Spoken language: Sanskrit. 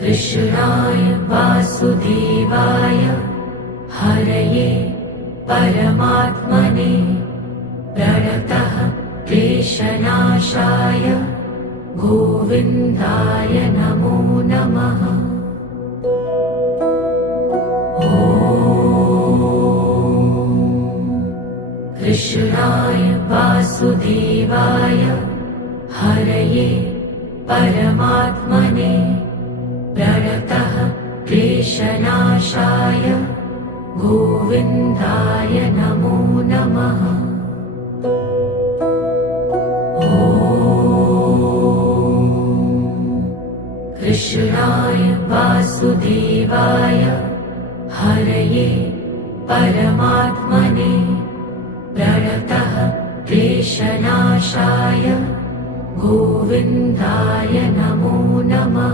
कृष्णाय वासुदेवाय हरये परमात्मने प्रणतः क्लेशनाशाय गोविन्दाय नमो नमः। कृष्णाय वासुदेवाय हरये परमात्मने प्रणतः क्लेशनाशाय गोविन्दाय नमो नमः। कृष्णाय वासुदेवाय हरये परमात्मने प्रणतः क्लेशनाशाय गोविन्दाय नमो नमः।